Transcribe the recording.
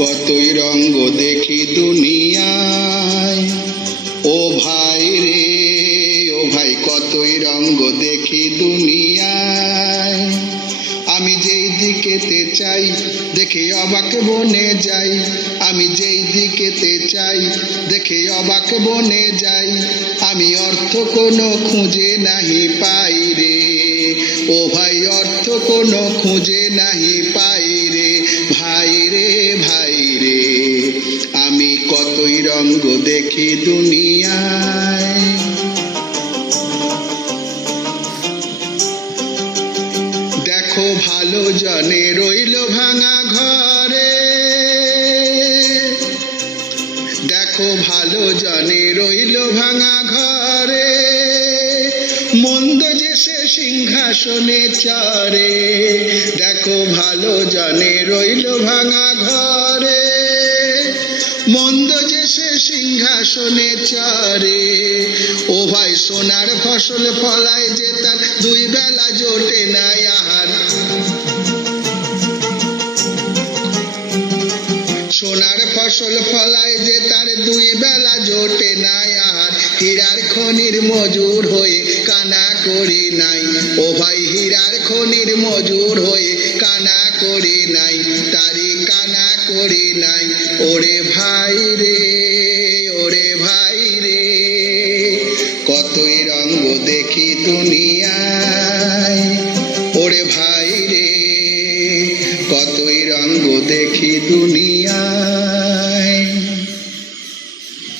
কতই রঙ্গ দেখি দুনিয়ায়, ও ভাই রে ও ভাই, কতই রঙ্গ দেখি দুনিয়ায়। আমি যেই দিকেতে চাই দেখে অবাক বনে যাই, আমি যেই দিকেতে চাই দেখে অবাক বনে যাই। আমি অর্থ কোনো খুঁজে নাহি পাই রে, ও ভাই অর্থ কোনো খুঁজে নাহি পাই রে। ভাই রে ভাই রে, আমি কতই রঙ্গ দেখি দুনিয়ায়। দেখো ভালো জনে রইল ভাঙা ঘরে, দেখো ভালো জনে রইল ভাঙা ঘরে। মন্দ যে সে সিংহাসনে চড়ে, দেখো ভালো জনে রইল ভাঙা ঘরে। মন্দ যে সে সিংহাসনে চড়ে, ও ভাই সোনার ফসল ফলায় যে তার দুই বেলা জোটে নাই আহার। সোনার ফসল ফলায় যে তার দুই বেলা জোটে নাই আহার। হীরার খনির মজুর হয়ে কানা করি নাই, ও ভাই হীরার খনির মজুর হয়ে কানা করি নাই, তারি কানা করি নাই। ওরে ভাই রে ওরে ভাই রে, কতই রঙ্গ দেখি দুনিয়া।